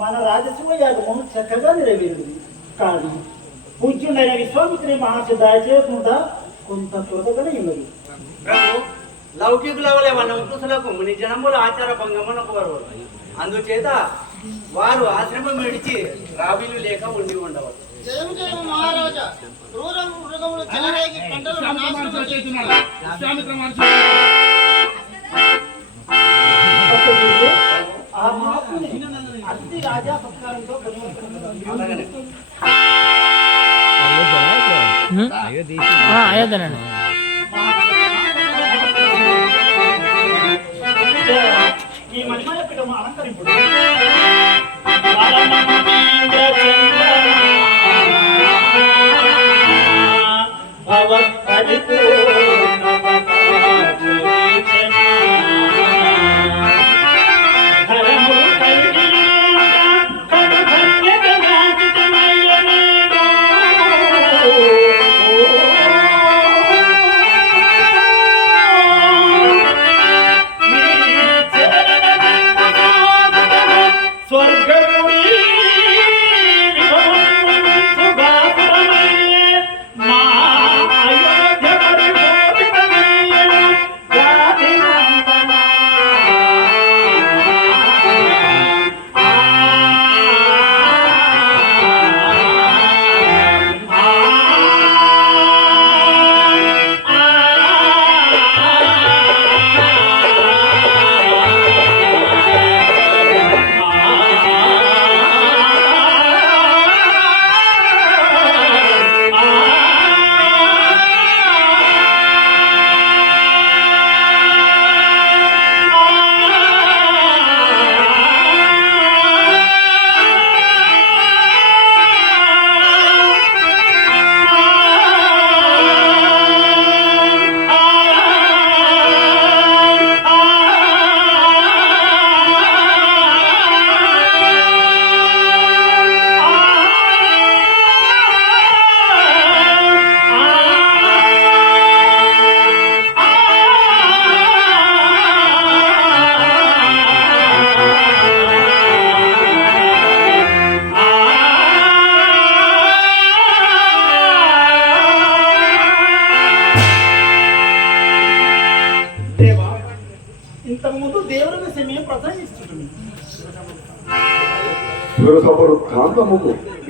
మన రాజశివ యాగము చక్కగా నెరవేరింది. కానీ పూజ్యుడైన విశ్వామిత్రి మహర్షి దయచేయకుండా కొంత త్వరగానే ఉన్నది. లౌకికుల వలె మన కుశలకు ముని జనముల ఆచార భంగమునకు వరు. అందుచేత వారు ఆశ్రమం విడిచి రాబీలు లేక ఉండి ఉండవచ్చు. అతి రాజా సత్కారంతో అయోధ్యనండి. ఈ మహిమల పీఠము అలంకరింపుడు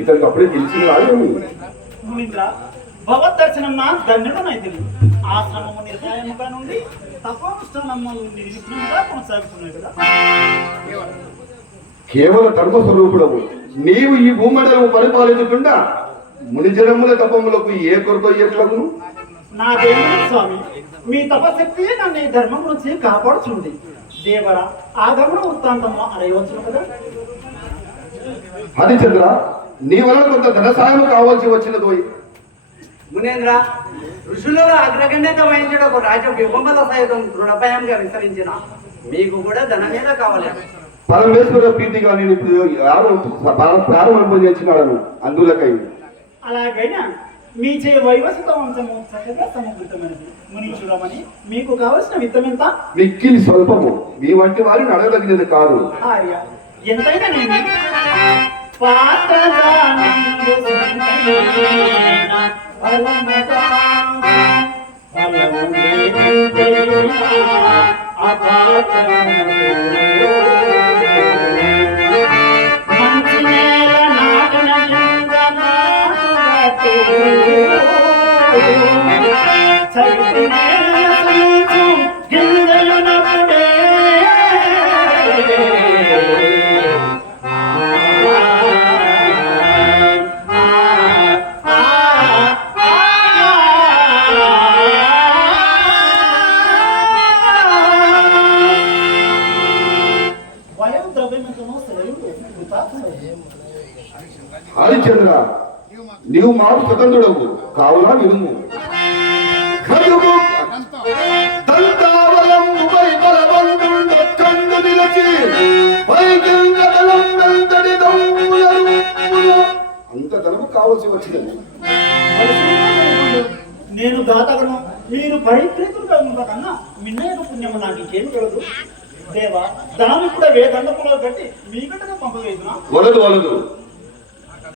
ఇతనికి అప్పుడే గెలిచిన భగవద్ దర్శనం నా దండనైతే ఆశ్రమము నిర్భయముగా నుండి తపోనుష్ఠానము నిర్విఘ్నంగా కొనసాగుతున్నాయి కదా. కేవల ధర్మ స్వరూపుడము నీవు ఈ భూమండలము పరిపాలించకుండా మునిజనముల తపములకు ఏ కొరత ఎట్లకు? నా దేవుడు స్వామి, మీ తపశక్తి నన్ను ఈ ధర్మం నుంచి కాపాడుచుంది. దేవర ఆగమన వృత్తాంతము అడగవచ్చు కదా. హరిచంద్ర, నీ వలన కొంత ధన సాయం కావాల్సి వచ్చినదో. మునేంద్ర, ఋషులలో అగ్రగణ్యత వహించడం ఒక రాజ విబంబల సైతం దృఢభయంగా విస్తరించిన మీకు కూడా ధనమేలా కావాలి. పరమేశ్వర ప్రీతిగా నేను ఇప్పుడు ప్రారంభం చేసినాడను అందులకై. అలాగైనా మీ చే వైవస్వత వంశము చక్కగా సమకృతమైనది. మునీశ్వరమని మీకు కావలసిన విత్తం ఎంత? మిక్కిలి స్వల్పము, మీ వంటి వారిని అడగదగినది కాదు. ఆర్య, ఎంతైనా నేను మంచి నేల నాటిన హరిచంద్ర, నీవు మాకు స్వతంత్రుడవు కావునా వినుము. అంత ధనము కావలసి వచ్చింది. నేను దాతగను, మీరు పరిప్రీతులుగా ఉన్న కన్నా మిన్నయ్య పుణ్యము నాకు ఇంకేమి కలదు. దేవా దాన్ని కూడా వేదండపులో కట్టి మీ గంటగా పంపవేదునా వలదు